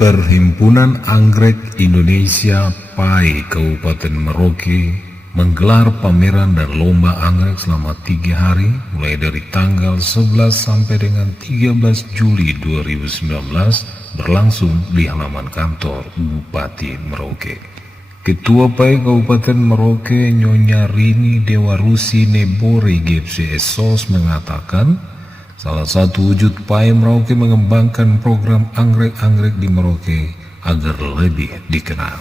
Perhimpunan Anggrek Indonesia PAI Kabupaten Merauke menggelar pameran dan lomba anggrek selama 3 hari mulai dari tanggal 11 sampai dengan 13 Juli 2019 berlangsung di halaman kantor Bupati Merauke. Ketua PAI Kabupaten Merauke Nyonya Rini Dewarusi Nebore GPSOS mengatakan salah satu wujud PAI Merauke mengembangkan program anggrek-anggrek di Merauke agar lebih dikenal,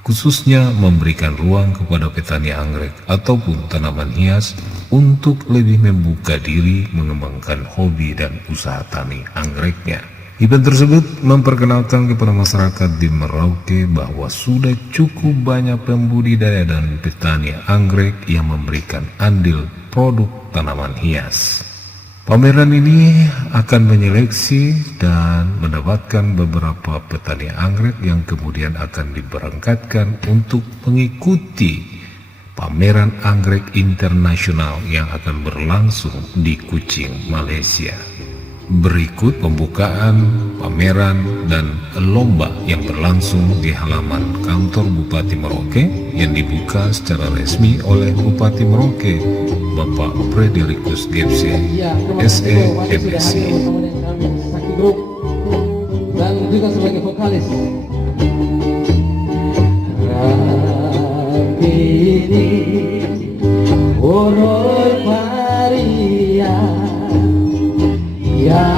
khususnya memberikan ruang kepada petani anggrek ataupun tanaman hias untuk lebih membuka diri mengembangkan hobi dan usaha tani anggreknya. Event tersebut memperkenalkan kepada masyarakat di Merauke bahwa sudah cukup banyak pembudidaya dan petani anggrek yang memberikan andil produk tanaman hias. Pameran ini akan menyeleksi dan mendapatkan beberapa petani anggrek yang kemudian akan diberangkatkan untuk mengikuti pameran anggrek internasional yang akan berlangsung di Kuching, Malaysia. Berikut pembukaan pameran dan lomba yang berlangsung di halaman kantor Bupati Merauke yang dibuka secara resmi oleh Bupati Merauke, Bapak Frederikus Gepse, SE MSc. Dan juga sebagai vokalis. Rakini Oroi Maria Ya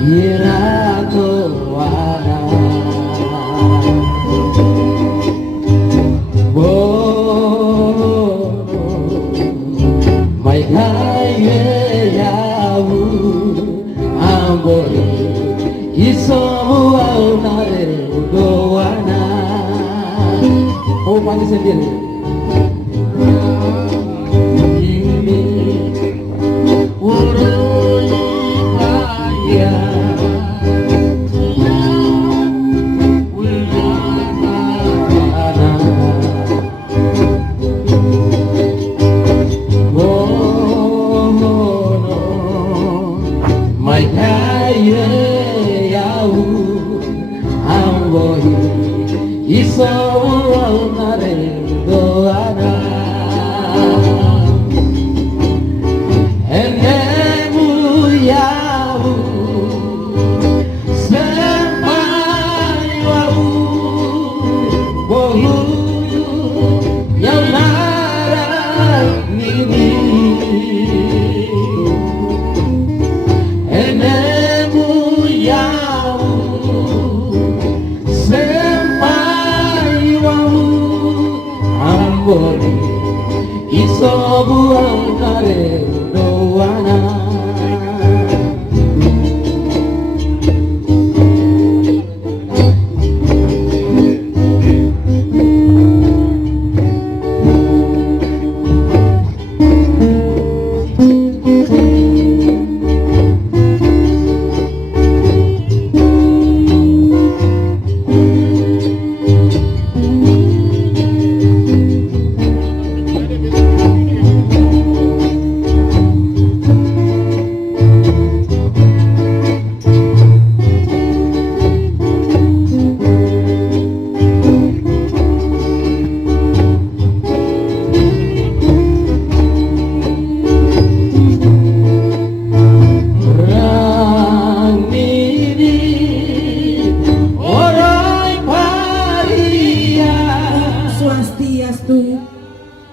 Irato Wana Oh, panggil sendiri.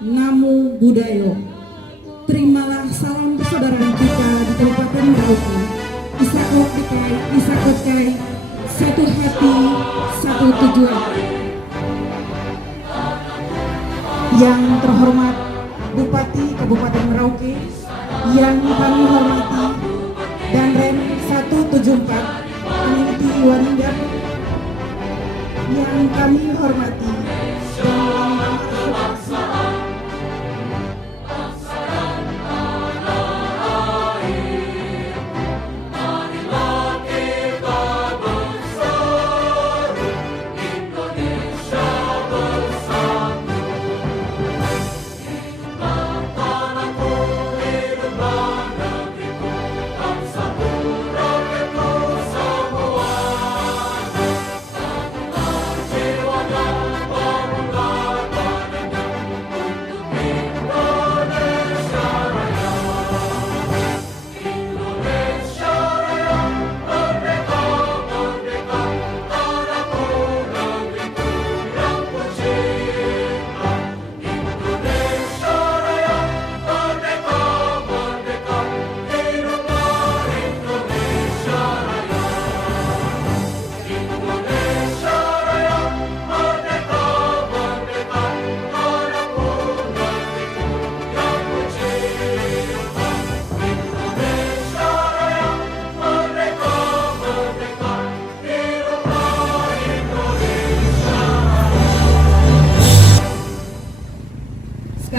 Namo Buddhaya. Terimalah salam persaudaraan kita di Kabupaten Merauke. Isakot Kai, Isakot Kai, satu hati, satu tujuan. Yang terhormat Bupati Kabupaten Merauke, yang kami hormati, dan Rem 174 Aninti Waringga, yang kami hormati,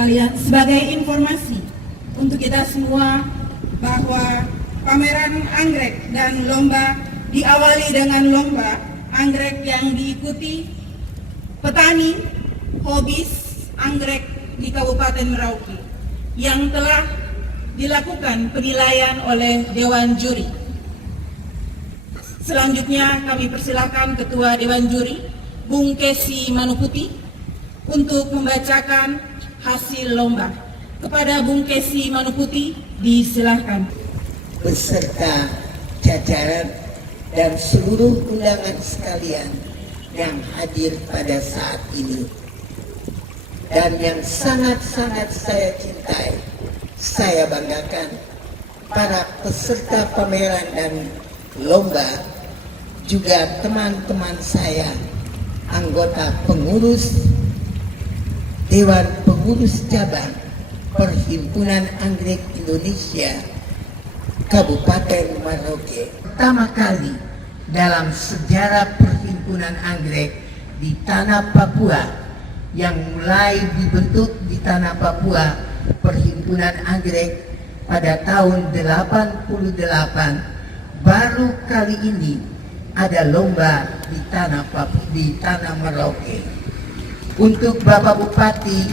sekalian, sebagai informasi untuk kita semua bahwa pameran anggrek dan lomba diawali dengan lomba anggrek yang diikuti petani hobis anggrek di Kabupaten Merauke yang telah dilakukan penilaian oleh Dewan Juri. Selanjutnya kami persilakan Ketua Dewan Juri, Bung Kesi Manuputi, untuk membacakan hasil lomba. Kepada Bung Kesi Manuputi, disilahkan. Beserta jajaran dan seluruh undangan sekalian yang hadir pada saat ini. Dan yang sangat-sangat saya cintai, saya banggakan para peserta pameran dan lomba, juga teman-teman saya, anggota pengurus Dewan Pengurus Cabang Perhimpunan Anggrek Indonesia Kabupaten Merauke. Pertama kali dalam sejarah Perhimpunan Anggrek di tanah Papua, yang mulai dibentuk di tanah Papua, Perhimpunan Anggrek pada tahun 88, baru kali ini ada lomba di tanah Papua, di tanah Merauke. Untuk Bapak Bupati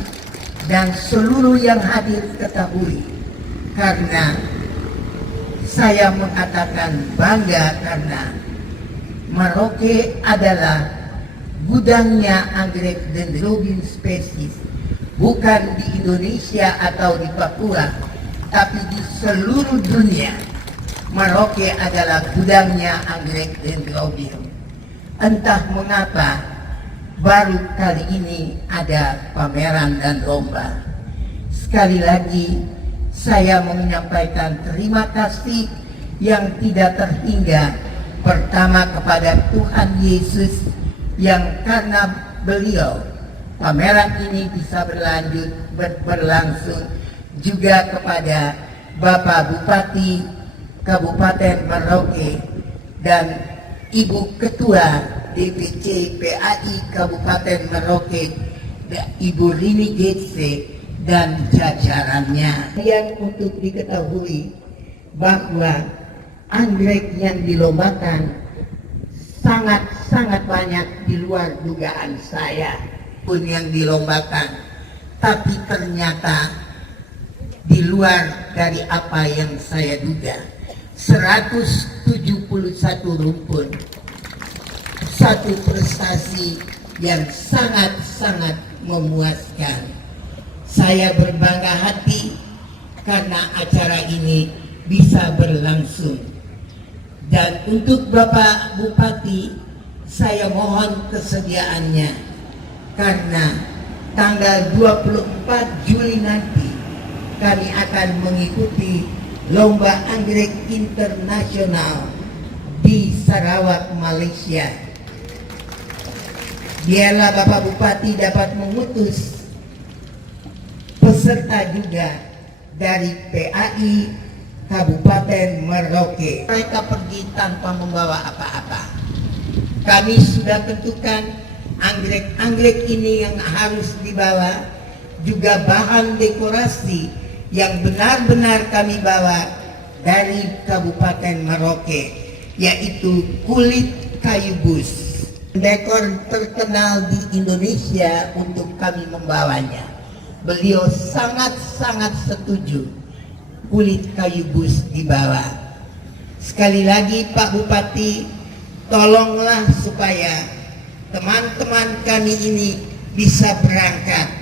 dan seluruh yang hadir ketahui, karena saya mengatakan bangga karena Merauke adalah gudangnya anggrek Dendrobium species, bukan di Indonesia atau di Papua, tapi di seluruh dunia. Merauke adalah gudangnya anggrek Dendrobium. Entah mengapa baru kali ini ada pameran dan lomba. Sekali lagi saya menyampaikan terima kasih yang tidak terhingga, pertama kepada Tuhan Yesus yang karena beliau pameran ini bisa berlangsung, juga kepada Bapak Bupati Kabupaten Merauke dan Ibu Ketua DPC PAI Kabupaten Merauke, Ibu Rini Getse dan jajarannya. Yang untuk diketahui bahwa anggrek yang dilombakan sangat banyak di luar dugaan saya pun yang dilombakan, tapi ternyata di luar dari apa yang saya duga. 171 rumpun, satu prestasi yang sangat memuaskan. Saya berbangga hati karena acara ini bisa berlangsung. Dan untuk Bapak Bupati, saya mohon kesediaannya, karena tanggal 24 Juli nanti kami akan mengikuti Lomba Anggrek Internasional di Sarawak, Malaysia. Biarlah Bapak Bupati dapat mengutus peserta juga dari PAI Kabupaten Merauke. Mereka pergi tanpa membawa apa-apa. Kami sudah tentukan anggrek-anggrek ini yang harus dibawa, juga bahan dekorasi yang benar-benar kami bawa dari Kabupaten Merauke, yaitu kulit kayu bus. Dekor terkenal di Indonesia untuk kami membawanya. Beliau sangat setuju kulit kayu bus dibawa. Sekali lagi Pak Bupati, tolonglah supaya teman-teman kami ini bisa berangkat.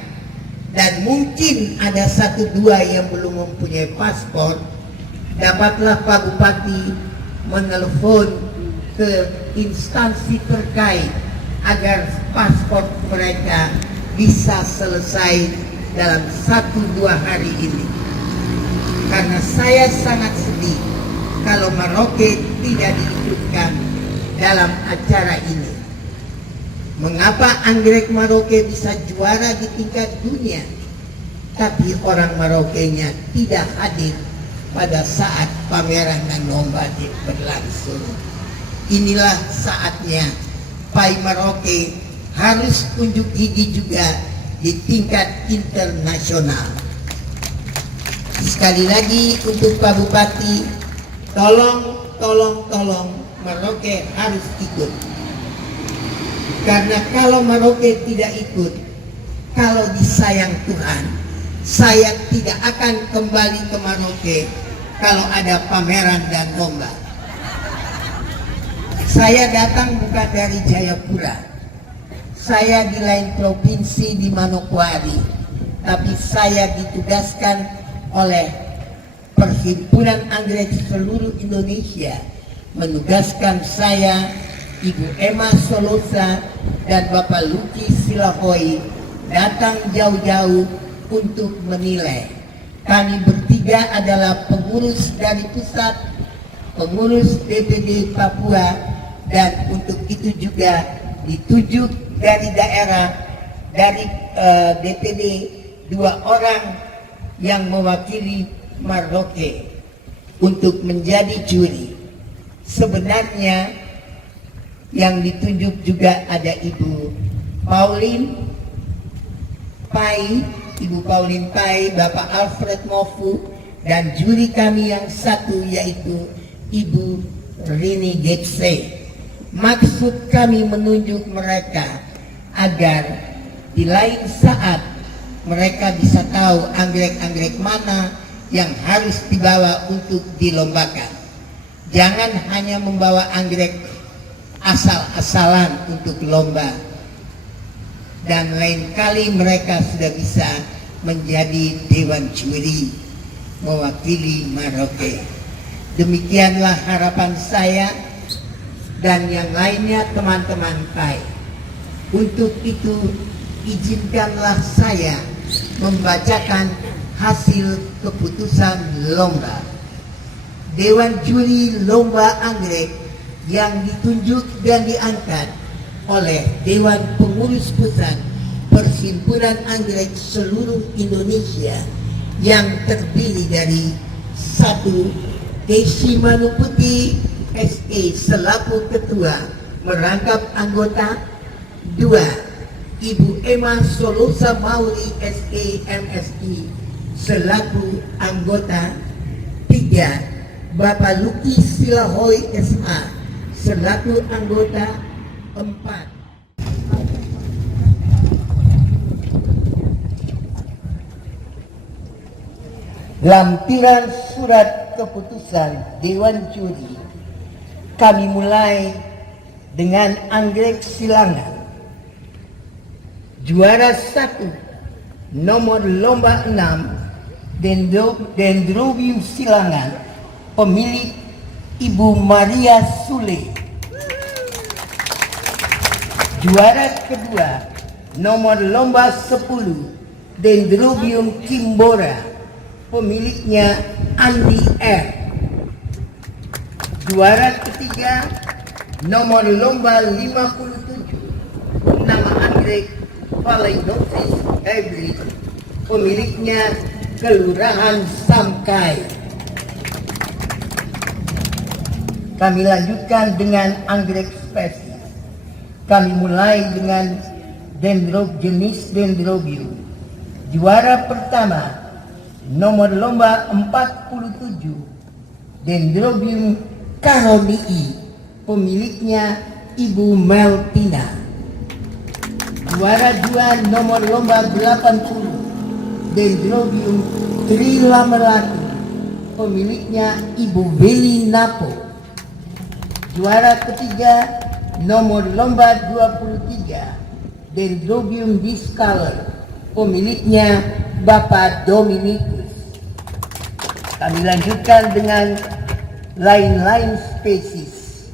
Dan mungkin ada 1-2 yang belum mempunyai paspor, dapatlah Pak Bupati menelpon ke instansi terkait agar paspor mereka bisa selesai dalam 1-2 hari ini. Karena saya sangat sedih kalau Merauke tidak diikutkan dalam acara ini. Mengapa anggrek Merauke bisa juara di tingkat dunia, tapi orang Merauke-nya tidak hadir pada saat pameran dan lomba berlangsung? Inilah saatnya Pai Merauke harus unjuk gigi juga di tingkat internasional. Sekali lagi untuk Pak Bupati, tolong Merauke harus ikut. Karena kalau Merauke tidak ikut, kalau disayang Tuhan, saya tidak akan kembali ke Merauke kalau ada pameran dan lomba. Saya datang bukan dari Jayapura, saya di lain provinsi di Manokwari, tapi saya ditugaskan oleh Perhimpunan Anggrek seluruh Indonesia, menugaskan saya, Ibu Emma Solosa dan Bapak Luki Silahoi datang jauh-jauh untuk menilai. Kami bertiga adalah pengurus dari pusat, pengurus DPD Papua, dan untuk itu juga ditunjuk dari daerah, dari DPD 2 orang yang mewakili Merauke untuk menjadi juri. Sebenarnya yang ditunjuk juga ada Ibu Pauline Pai, Ibu Pauline Pai, Bapak Alfred Mofu, dan juri kami yang satu yaitu Ibu Rini Getse. Maksud kami menunjuk mereka agar di lain saat mereka bisa tahu anggrek-anggrek mana yang harus dibawa untuk dilombakan. Jangan hanya membawa anggrek asal-asalan untuk lomba. Dan lain kali mereka sudah bisa menjadi dewan juri mewakili Merauke. Demikianlah harapan saya dan yang lainnya teman-teman PAI. Untuk itu izinkanlah saya membacakan hasil keputusan lomba. Dewan juri lomba anggrek yang ditunjuk dan diangkat oleh Dewan Pengurus Pusat Perhimpunan Anggrek seluruh Indonesia yang terdiri dari 1. Desi Manuputi SE selaku ketua merangkap anggota. 2. Ibu Emma Solosa Mauri SE MSI selaku anggota. 3. Bapak Luki Silahoi SA selaku anggota. 4. Lampiran surat keputusan Dewan Juri kami mulai dengan anggrek silangan. Juara 1 nomor lomba 6 Dendrobium silangan, pemilik Ibu Maria Sule. Juara kedua nomor lomba 10 Dendrobium Kimbora, pemiliknya Andi R. Juara ketiga nomor lomba 57 nama anggrek Phalaenopsis hybrid, pemiliknya Kelurahan Samkai. Kami lanjutkan dengan anggrek spesies. Kami mulai dengan jenis Dendrobium. Juara pertama nomor lomba 47 Dendrobium Caronii, pemiliknya Ibu Melpina. Juara 2 nomor lomba 80 Dendrobium Trilamelati, pemiliknya Ibu Beli Napo. Juara ketiga nomor lomba 23 Dendrobium Discolor, pemiliknya Bapak Dominikus. Kami lanjutkan dengan lain-lain spesies.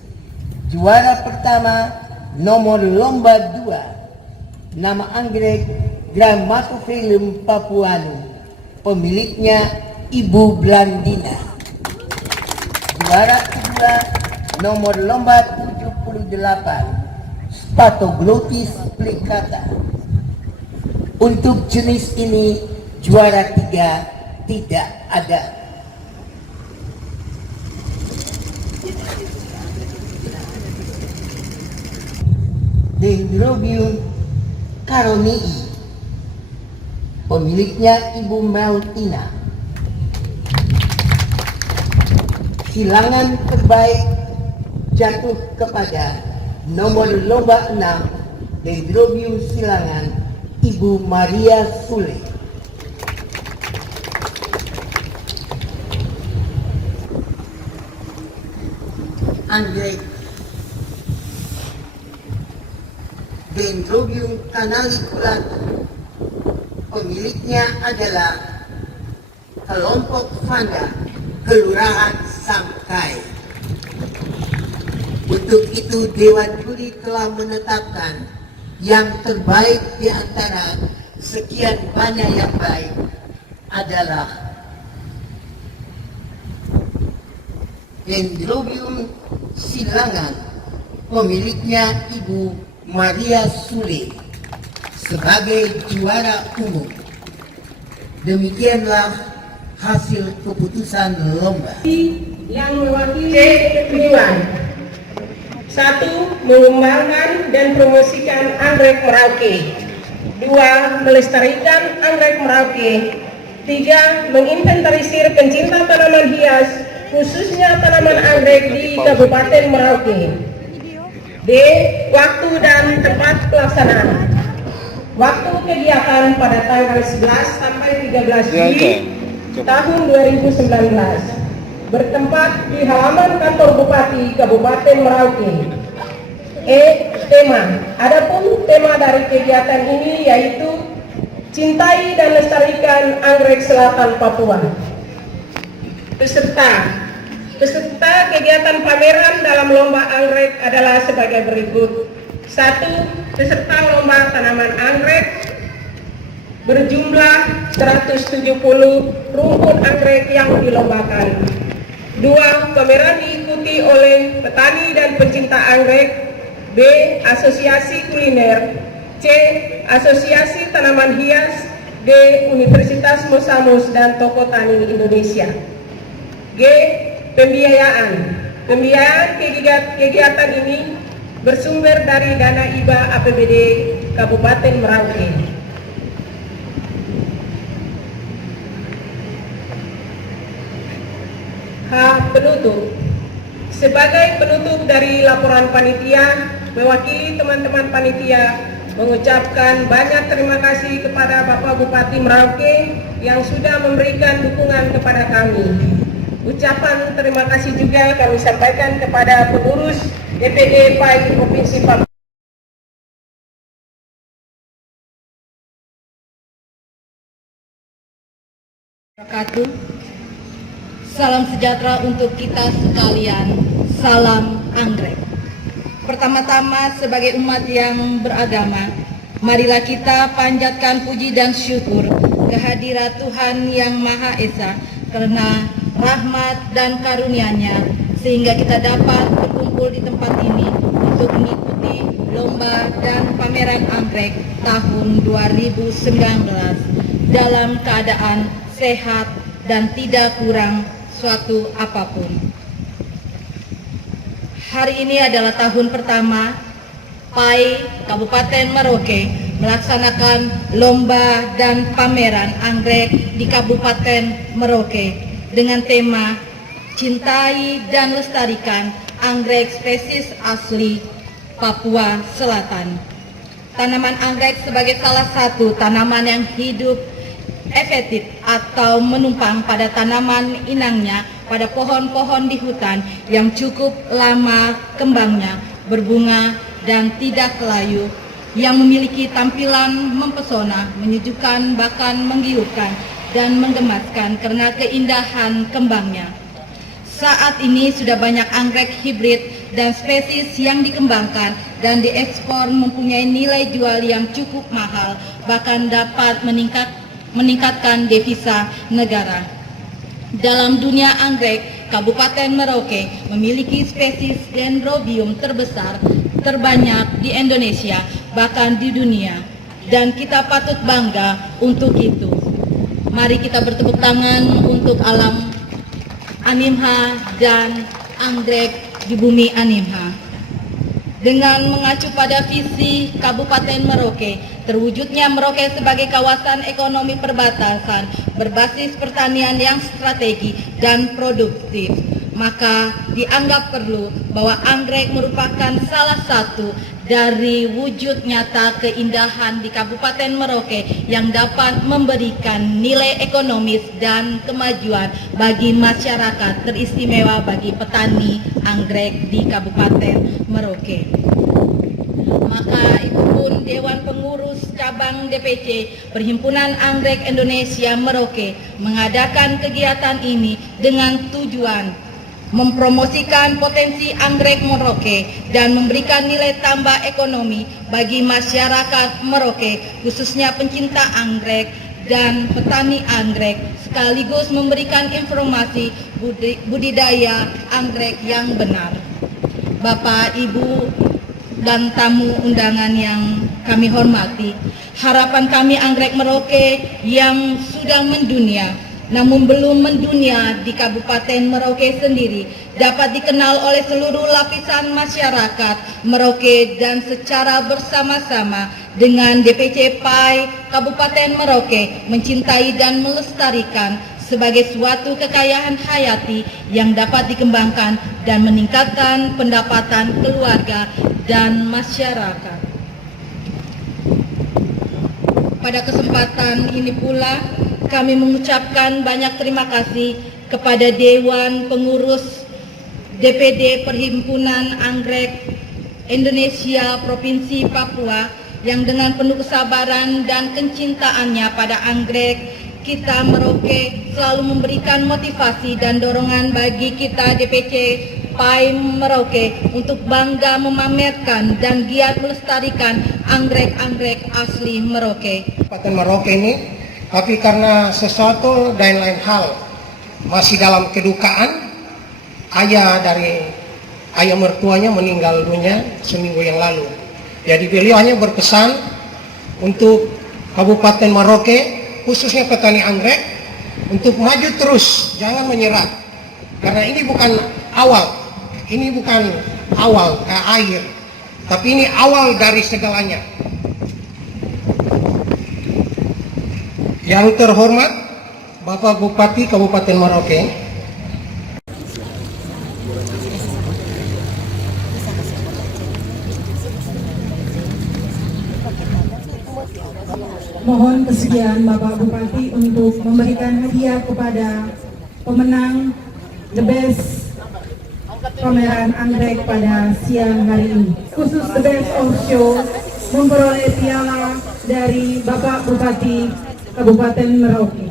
Juara pertama nomor lomba 2 nama anggrek Grammatophyllum papuanum, pemiliknya Ibu Blandina. Juara kedua nomor lomba 78 Spathoglottis plicata. Untuk jenis ini juara 3 tidak ada. Dendrobium Caronii pemiliknya Ibu Meltina. Silangan terbaik jatuh kepada nomor lomba 6 Dendrobium silangan Ibu Maria Sule. Anggrek Dendrobium canaliculatum, pemiliknya adalah kelompok Vanda, Kelurahan Sangkai. Untuk itu Dewan Juri telah menetapkan yang terbaik di antara sekian banyak yang baik adalah Dendrobium silangan, pemiliknya Ibu Maria Sule sebagai juara umum. Demikianlah hasil keputusan lomba. Yang mewakili tujuan: 1. Mengembangkan dan promosikan anggrek Merauke. 2. Melestarikan anggrek Merauke. 3. Menginventarisir pencinta tanaman hias, khususnya tanaman anggrek di Kabupaten Merauke. D. Waktu dan tempat pelaksanaan. Waktu kegiatan pada tanggal 11 sampai 13 Juli tahun 2019. Bertempat di halaman kantor Bupati Kabupaten Merauke. E. Tema. Adapun tema dari kegiatan ini yaitu Cintai dan Lestarikan Anggrek Selatan Papua. Peserta kegiatan pameran dalam lomba anggrek adalah sebagai berikut. 1. Peserta lomba tanaman anggrek berjumlah 170 rumput anggrek yang dilombakan. 2. Pameran diikuti oleh petani dan pencinta anggrek. B. Asosiasi kuliner. C. Asosiasi tanaman hias. D. Universitas Musamus dan Toko Tani Indonesia. G. Pembiayaan kegiatan ini bersumber dari dana IBA APBD Kabupaten Merauke. H. Penutup. Sebagai penutup dari laporan panitia, mewakili teman-teman panitia mengucapkan banyak terima kasih kepada Bapak Bupati Merauke yang sudah memberikan dukungan kepada kami. Ucapan terima kasih juga kami sampaikan kepada pengurus DPD PAI Provinsi Papua. Salam sejahtera untuk kita sekalian. Salam anggrek. Pertama-tama sebagai umat yang beragama, marilah kita panjatkan puji dan syukur kehadirat Tuhan Yang Maha Esa karena rahmat dan karunia-Nya sehingga kita dapat berkumpul di tempat ini untuk mengikuti lomba dan pameran anggrek tahun 2019 dalam keadaan sehat dan tidak kurang suatu apapun. Hari ini adalah tahun pertama PAI Kabupaten Merauke melaksanakan lomba dan pameran anggrek di Kabupaten Merauke dengan tema Cintai dan Lestarikan Anggrek Spesies Asli Papua Selatan. Tanaman anggrek sebagai salah satu tanaman yang hidup efektif atau menumpang pada tanaman inangnya pada pohon-pohon di hutan yang cukup lama kembangnya, berbunga dan tidak layu, yang memiliki tampilan mempesona, menyejukkan, bahkan menggiurkan dan menggemaskan karena keindahan kembangnya. Saat ini sudah banyak anggrek hibrid dan spesies yang dikembangkan dan diekspor mempunyai nilai jual yang cukup mahal, bahkan dapat meningkatkan devisa negara. Dalam dunia anggrek, Kabupaten Merauke memiliki spesies Dendrobium terbesar, terbanyak di Indonesia, bahkan di dunia, dan kita patut bangga untuk itu. Mari kita bertepuk tangan untuk alam Animha dan anggrek di bumi Animha. dengan mengacu pada visi Kabupaten Merauke, terwujudnya Merauke sebagai kawasan ekonomi perbatasan berbasis pertanian yang strategi dan produktif, maka dianggap perlu bahwa anggrek merupakan salah satu dari wujud nyata keindahan di Kabupaten Merauke yang dapat memberikan nilai ekonomis dan kemajuan bagi masyarakat, teristimewa bagi petani anggrek di Kabupaten Merauke. Maka itu pun Dewan Pengurus Cabang DPC Perhimpunan Anggrek Indonesia Merauke mengadakan kegiatan ini dengan tujuan mempromosikan potensi anggrek Merauke dan memberikan nilai tambah ekonomi bagi masyarakat Merauke, khususnya pencinta anggrek dan petani anggrek, sekaligus memberikan informasi budidaya anggrek yang benar. Bapak, Ibu, dan tamu undangan yang kami hormati, harapan kami anggrek Merauke yang sudah mendunia namun belum mendunia di Kabupaten Merauke sendiri dapat dikenal oleh seluruh lapisan masyarakat Merauke dan secara bersama-sama dengan DPC PAI Kabupaten Merauke mencintai dan melestarikan sebagai suatu kekayaan hayati yang dapat dikembangkan dan meningkatkan pendapatan keluarga dan masyarakat. Pada kesempatan ini pula kami mengucapkan banyak terima kasih kepada Dewan Pengurus DPD Perhimpunan Anggrek Indonesia Provinsi Papua yang dengan penuh kesabaran dan kecintaannya pada anggrek kita Merauke selalu memberikan motivasi dan dorongan bagi kita DPC PAI Merauke untuk bangga memamerkan dan giat melestarikan anggrek-anggrek asli Merauke. Kabupaten Merauke ini, tapi karena sesuatu dan lain hal masih dalam kedukaan, ayah mertuanya meninggal dunia seminggu yang lalu. Jadi beliau hanya berpesan untuk Kabupaten Merauke, khususnya petani anggrek, untuk maju terus, jangan menyerah. Karena ini bukan awal akhir, tapi ini awal dari segalanya. Yang terhormat Bapak Bupati Kabupaten Merauke, mohon kesediaan Bapak Bupati untuk memberikan hadiah kepada pemenang The Best pameran anggrek pada siang hari ini. Khusus The Best of Show memperoleh piala dari Bapak Bupati Kabupaten Merauke.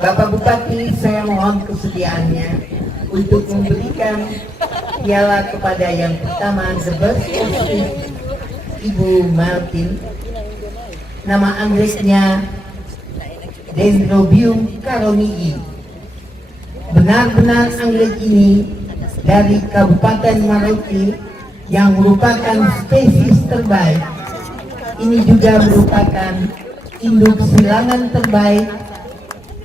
Bapak Bupati, saya mohon kesediaannya untuk memberikan piala kepada yang pertama, The Best of Show, Ibu Martin. Nama anggreknya Dendrobium caronii. Benar-benar anggrek ini dari Kabupaten Merauke yang merupakan spesies terbaik. Ini juga merupakan induk silangan terbaik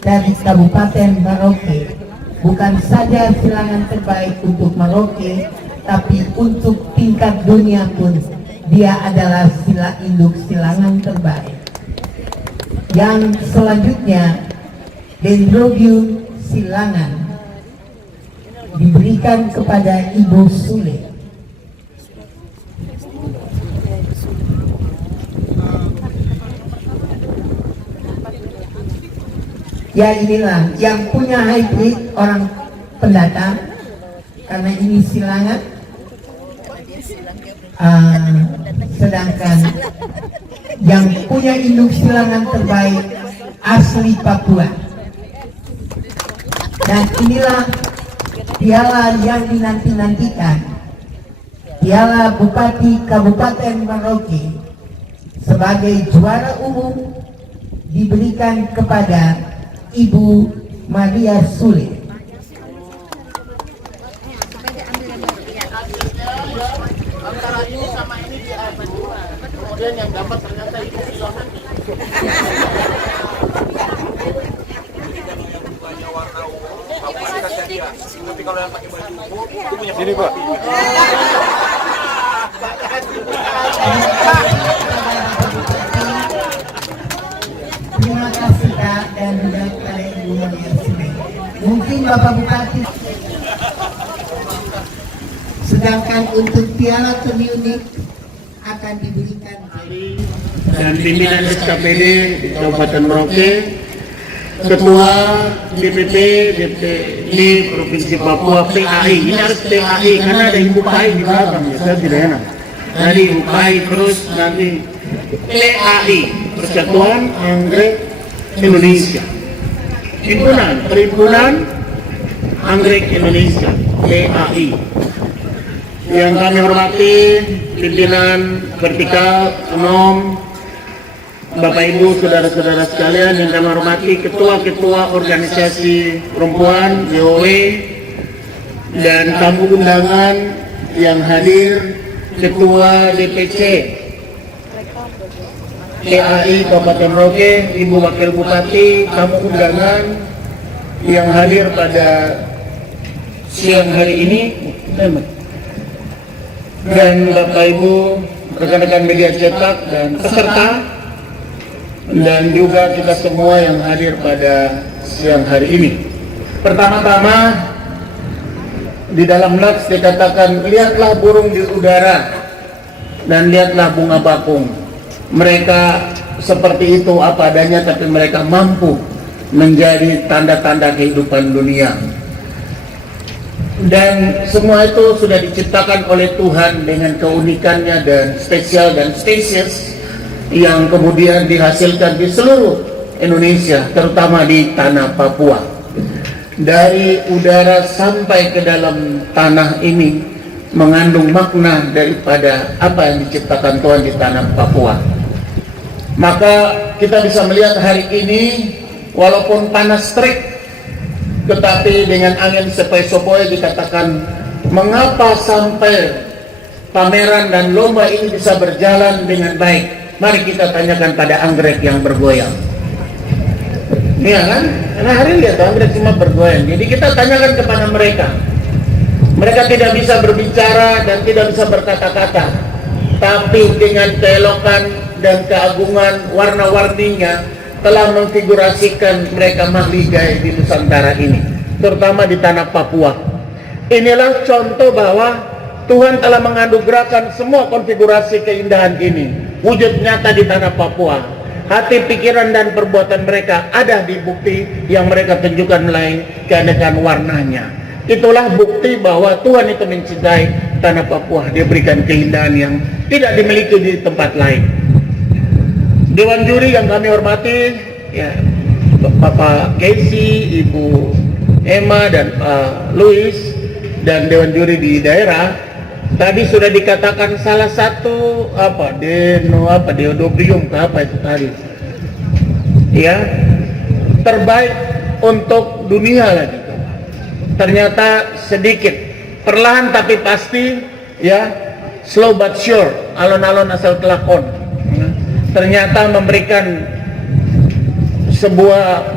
dari Kabupaten Merauke. Bukan saja silangan terbaik untuk Merauke, tapi untuk tingkat dunia pun dia adalah induk silangan terbaik. Yang selanjutnya, Dendrobium silangan diberikan kepada Ibu Sule. Ya, inilah yang punya hybrid orang pendatang, karena ini silangan. Sedangkan yang punya induk silangan terbaik asli Papua. Dan inilah piala yang dinanti-nantikan, piala Bupati Kabupaten Merauke sebagai juara umum diberikan kepada Ibu Maria Sule. yang dapat ternyata itu silangan. Warna ungu, apa sih dia? Terima kasih Kak dan juga kepada Ibu Maria Sini. Mungkin Bapak Bupati. Sedangkan untuk piala unik akan diberikan dan pimpinan SKPD di Kabupaten Merauke, Ketua DPP di Provinsi Papua PAI. Ini harus PAI karena ada Ibu PAI di belakang ya, saya tidak enak. Tadi Ibu PAI terus nanti PAI, Persatuan Anggrek Indonesia. Perhimpunan Anggrek Indonesia, PAI. Yang kami hormati pimpinan vertikal, umum, Bapak Ibu, saudara-saudara sekalian yang kami hormati, ketua-ketua organisasi perempuan, JOW, dan tamu undangan yang hadir, ketua DPC PAI Kabupaten Merauke, Ibu Wakil Bupati, tamu undangan yang hadir pada siang hari ini, dan Bapak Ibu, rekan-rekan media cetak dan peserta, dan juga kita semua yang hadir pada siang hari ini. Pertama-tama, di dalam nats dikatakan, lihatlah burung di udara dan lihatlah bunga bakung. Mereka seperti itu apa adanya, tapi mereka mampu menjadi tanda-tanda kehidupan dunia. Dan semua itu sudah diciptakan oleh Tuhan dengan keunikannya dan spesial dan spesies yang kemudian dihasilkan di seluruh Indonesia, terutama di tanah Papua. Dari udara sampai ke dalam tanah ini mengandung makna daripada apa yang diciptakan Tuhan di tanah Papua. Maka kita bisa melihat hari ini walaupun panas terik, tetapi dengan angin sepoi-sepoi dikatakan, mengapa sampai pameran dan lomba ini bisa berjalan dengan baik? Mari kita tanyakan pada anggrek yang bergoyang. Iya kan? Karena hari lihat anggrek semua bergoyang. Jadi kita tanyakan kepada mereka. Mereka tidak bisa berbicara dan tidak bisa berkata-kata, tapi dengan keelokan dan keagungan warna-warninya telah mengfigurasikan mereka mahligai di Nusantara ini, terutama di tanah Papua. Inilah contoh bahwa Tuhan telah menganugerahkan semua konfigurasi keindahan ini, wujud nyata di tanah Papua. Hati, pikiran, dan perbuatan mereka ada di bukti yang mereka tunjukkan melalui keanekaan warnanya. Itulah bukti bahwa Tuhan itu mencintai tanah Papua. Dia berikan keindahan yang tidak dimiliki di tempat lain. Dewan juri yang kami hormati, ya, Bapak Casey, Ibu Emma, dan Pak Louis, dan Dewan juri di daerah, tadi sudah dikatakan salah satu deodobrium ke apa itu tadi, ya, terbaik untuk dunia lagi. Ternyata sedikit, perlahan tapi pasti, ya, slow but sure, alon-alon asal kelakon. Ternyata memberikan sebuah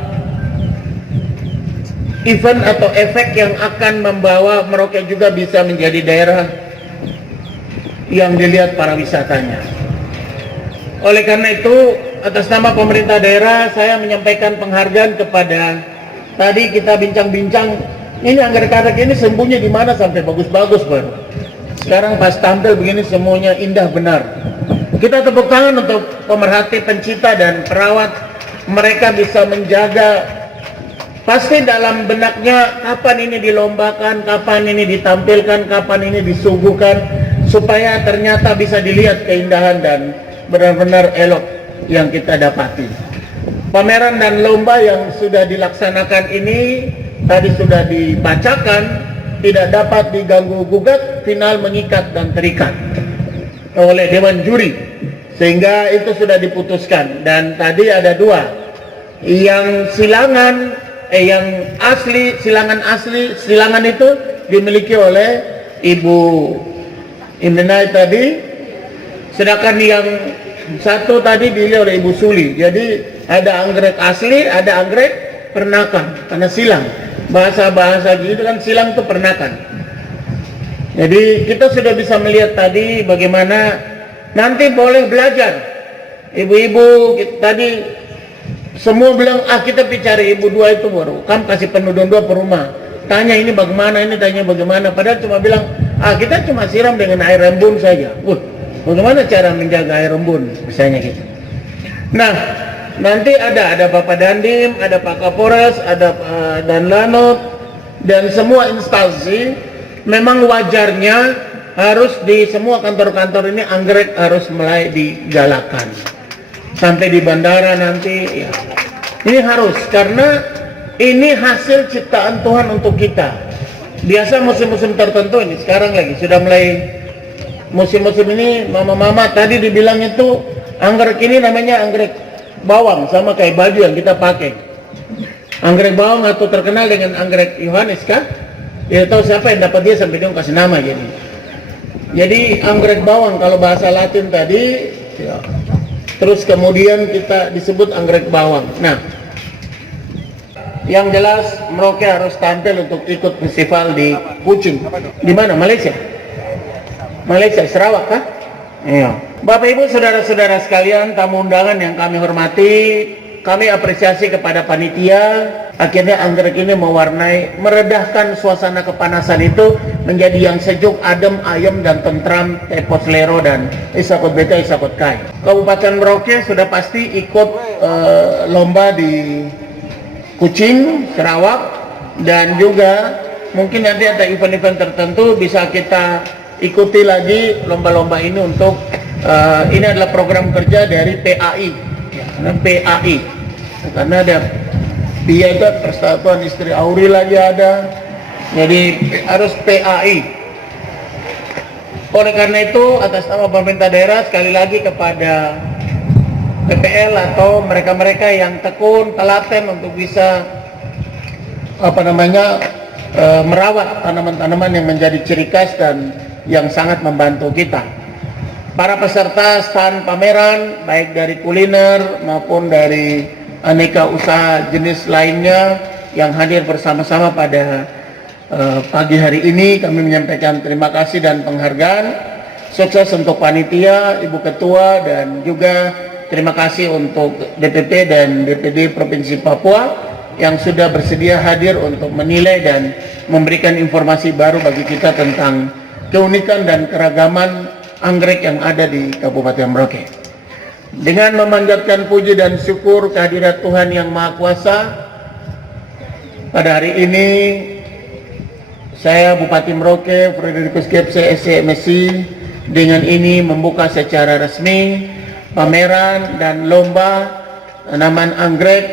event atau efek yang akan membawa Merauke juga bisa menjadi daerah yang dilihat para wisatanya. Oleh karena itu, atas nama pemerintah daerah, saya menyampaikan penghargaan kepada, tadi kita bincang-bincang, ini anggrek-anggrek ini sembunyi di mana sampai bagus-bagus baru. Sekarang pas tampil begini semuanya indah benar. Kita tepuk tangan untuk pemerhati, pencipta, dan perawat. Mereka bisa menjaga, pasti dalam benaknya kapan ini dilombakan, kapan ini ditampilkan, kapan ini disuguhkan, supaya ternyata bisa dilihat keindahan dan benar-benar elok yang kita dapati. Pameran dan lomba yang sudah dilaksanakan ini tadi sudah dibacakan, tidak dapat diganggu-gugat, final mengikat dan terikat oleh Dewan Juri, sehingga itu sudah diputuskan. Dan tadi ada dua, yang silangan silangan itu dimiliki oleh Ibu Imrenai tadi, sedangkan yang satu tadi dilihat oleh Ibu Suli. Jadi ada anggrek asli, ada anggrek pernakan karena silang. bahasa-bahasa gitu kan silang tuh pernah kan. Jadi kita sudah bisa melihat tadi bagaimana nanti boleh belajar. Ibu-ibu tadi semua bilang, kita bicara ibu dua itu baru, kan kasih penudung dua per rumah. Tanya ini bagaimana, ini tanya bagaimana. Padahal cuma bilang, kita cuma siram dengan air embun saja. Bagaimana cara menjaga air embun, misalnya gitu. Nah, nanti ada Bapak Dandim, ada Pak Kapolres, ada Dan Lanot, dan semua instansi. Memang wajarnya harus di semua kantor-kantor ini anggrek harus mulai digalakan. Sampai di bandara nanti, ya. Ini harus, karena ini hasil ciptaan Tuhan untuk kita. Biasa musim-musim tertentu ini, sekarang lagi sudah mulai musim-musim ini. Mama-mama tadi dibilang itu anggrek ini namanya anggrek bawang, sama kayak baju yang kita pakai. Anggrek bawang atau terkenal dengan anggrek Yohanes kan? Ya tahu siapa yang dapat dia sampai dia kasih nama jadi. Jadi anggrek bawang kalau bahasa Latin tadi, ya. Terus kemudian kita disebut anggrek bawang. Nah, yang jelas Merauke harus tampil untuk ikut festival di Kuching. Di mana? Malaysia. Malaysia, Sarawak kah? Iya. Bapak Ibu, saudara-saudara sekalian, tamu undangan yang kami hormati, kami apresiasi kepada panitia. Akhirnya anggrek ini meredahkan suasana kepanasan itu menjadi yang sejuk, adem, ayem, dan tentram, tepos lero dan isakot beta, isakot kai. Kabupaten Merauke sudah pasti ikut lomba di Kuching, Sarawak, dan juga mungkin nanti ada event-event tertentu bisa kita ikuti lagi lomba-lomba ini untuk ini adalah program kerja dari PAI, PAI, karena ada PIA, Persatuan Istri Auri lagi ada, jadi harus PAI. Oleh karena itu, atas nama pemerintah daerah sekali lagi kepada PPL atau mereka-mereka yang tekun, telaten untuk bisa merawat tanaman-tanaman yang menjadi ciri khas dan yang sangat membantu kita. Para peserta stand pameran baik dari kuliner maupun dari aneka usaha jenis lainnya yang hadir bersama-sama pada pagi hari ini, kami menyampaikan terima kasih dan penghargaan. Sukses untuk panitia, Ibu Ketua, dan juga terima kasih untuk DPP dan DPD Provinsi Papua yang sudah bersedia hadir untuk menilai dan memberikan informasi baru bagi kita tentang keunikan dan keragaman anggrek yang ada di Kabupaten Merauke. Dengan memanjatkan puji dan syukur kehadirat Tuhan Yang Maha Kuasa, pada hari ini saya Bupati Merauke Frederikus Kepse SCMSI dengan ini membuka secara resmi pameran dan lomba tanaman anggrek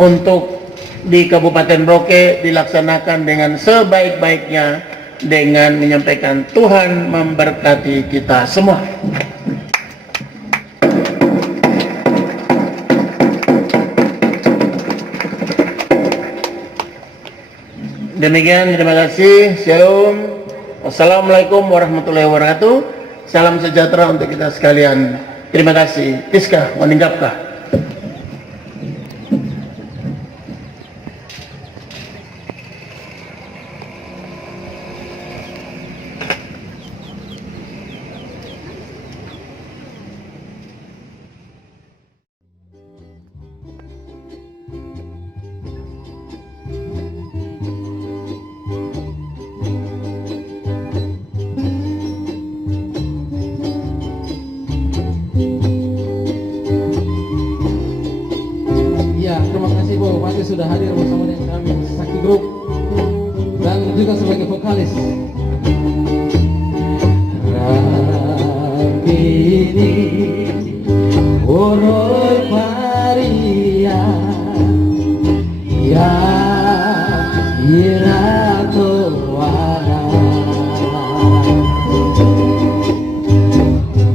untuk di Kabupaten Merauke dilaksanakan dengan sebaik-baiknya dengan menyampaikan Tuhan memberkati kita semua. Demikian, terima kasih. Shalom. Wassalamualaikum warahmatullahi wabarakatuh. Salam sejahtera untuk kita sekalian. Terima kasih. Tiska, waningkapkah. Bupati sudah hadir bersama dengan kami Sakti Group dan juga sebagai vokalis. Rakini Oroy Maria Ya Irato Wana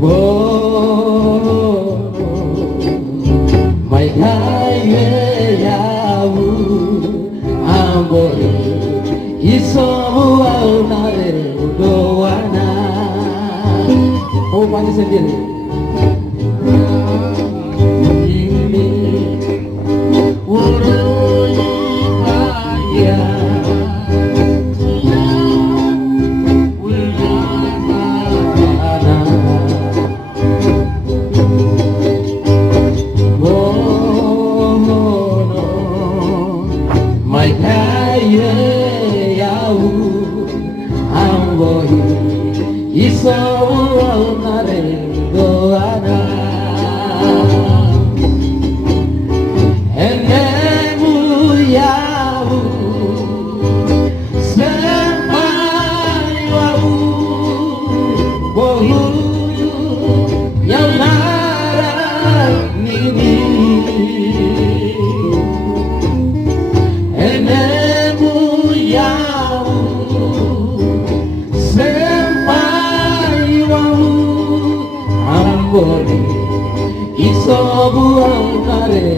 Bo Mai Kaya Oh, panggil sendiri. Ini urut kaya buangare goana enemu yahu sampai wau bohu yang nara nini enemu yahu sampai wau amboni iso buang kare